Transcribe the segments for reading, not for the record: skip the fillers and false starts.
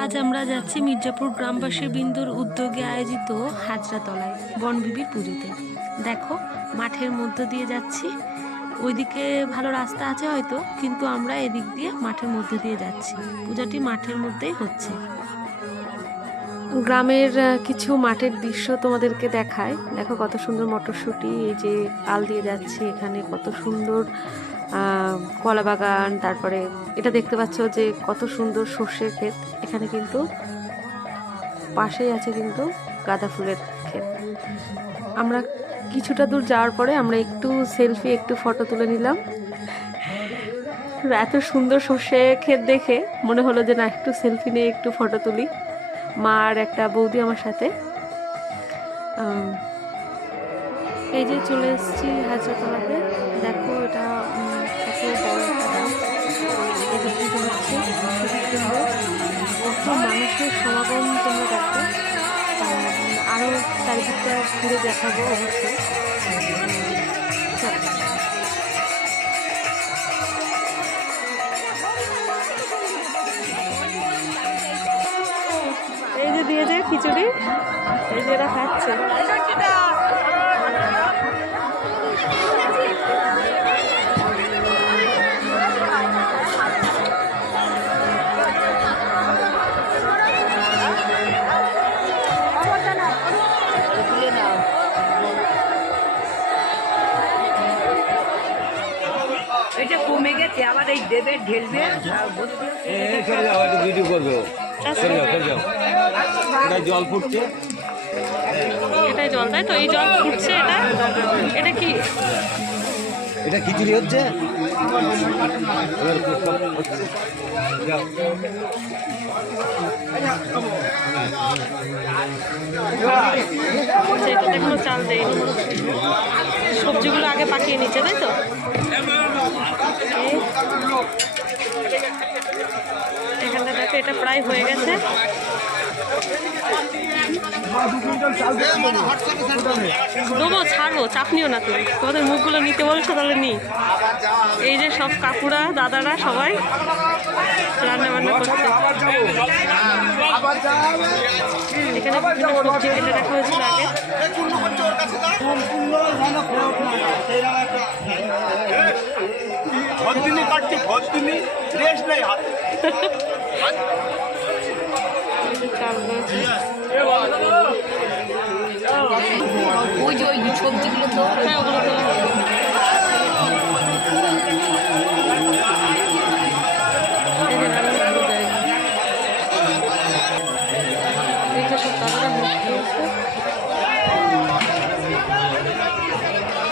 আজ আমরা যাচ্ছি মির্জাপুর গ্রামবাসী বিন্দুর উদ্যোগে আয়োজিত হাজরাতলায় বনবিবির পুজোতে। দেখো মাঠের মধ্য দিয়ে যাচ্ছি, ওইদিকে ভালো রাস্তা আছে হয়তো, কিন্তু আমরা এদিক দিয়ে মাঠের মধ্যে দিয়ে যাচ্ছি। পূজাটি মাঠের মধ্যেই হচ্ছে। গ্রামের কিছু মাঠের দৃশ্য তোমাদেরকে দেখায়। দেখো কত সুন্দর মটরশুঁটি, এই যে পাল দিয়ে যাচ্ছে, এখানে কত সুন্দর কলা বাগান। তারপরে এটা দেখতে পাচ্ছ যে কত সুন্দর সর্ষের ক্ষেত। এখানে কিন্তু পাশেই আছে কিন্তু গাঁদা ফুলের ক্ষেত। আমরা কিছুটা দূর যাওয়ার পরে আমরা একটু সেলফি, একটু ফটো তুলে নিলাম। এত সুন্দর সর্ষে ক্ষেত দেখে মনে হলো যে না, একটু সেলফি নিয়ে একটু ফটো তুলি। মা আর একটা বৌদি আমার সাথে। এই যে চলে এসেছি হাজরাতলাতে। দেখো এটা কত বড় একটা গ্রাম, এটা পুজো হচ্ছে, কত মানুষের সমাগম তোমরা দেখো। আরও চারিদিকটা ঘুরে দেখাবো অবশ্যই। এই যে দিয়েছে খিচুড়ি, এই যে এরা খাচ্ছে। এটা কমে গেছে, আবার এই দেবে ঢেলবে। ভিডিও করবে, জল ফুটছে, এটাই জল, তাই তো? এই জল ফুটছে। এটা কি? এটা খিচুড়ি হচ্ছে। এটাতে কোনো চাল দেয়নি, সবজিগুলো আগে পাকিয়ে নিচ্ছে, তাই তো? এখানটা দেখো, এটা প্রায় হয়ে গেছে। দেবো, ছাড়বো, চাপ নিও না তুমি। তোমাদের মুখগুলো নিতে বলছো, তাহলে নি। এই যে সব কাকুরা, দাদারা সবাই রান্না বান্না করছে। এখানে বিভিন্ন সবজি কেটে রাখা হয়েছিল আগে। চাল রয়েছে। ওই যে ওই সবজিগুলো তো, হ্যাঁ, ওগুলো তোলা হবে। সব দাদারা ভর্তি হয়েছে।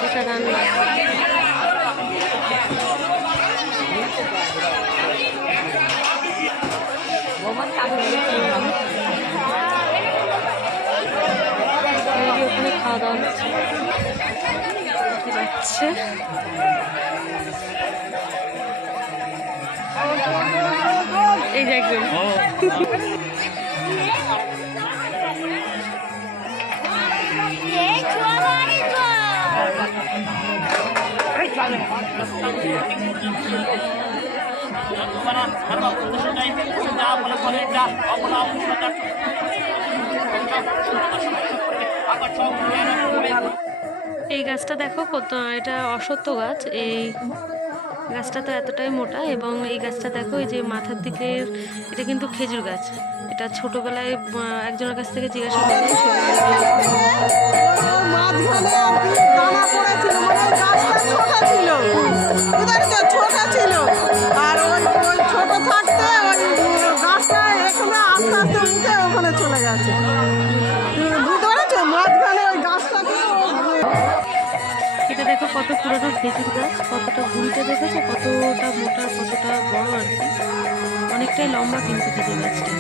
এটা রান্না। ওখানে খাওয়া দাওয়া হচ্ছে। এই যে একজন এই গাছটা দেখো কত, এটা অশ্বত্থ গাছ। এই গাছটা তো এতটাই মোটা, এবং এই গাছটা দেখো, এই যে মাথার দিকে, এটা কিন্তু খেজুর গাছ। এটা ছোটবেলায় একজনের কাছ থেকে জিজ্ঞাসা করলাম, আর ওই ছোট থাকতে ওই গাছটা এখানে আস্তে আস্তে উঠে ওখানে চলে গেছে। বুঝতে পারছো, মাঝখানে ওই গাছটাকে। এটা দেখো কত পুরোনো খেজুর গাছ, কতটা গুলটা দেখেছো, কতটা মোটা, কতটা বড় আর কি। অনেকটাই লম্বা কিন্তু খেজুর গাছটা।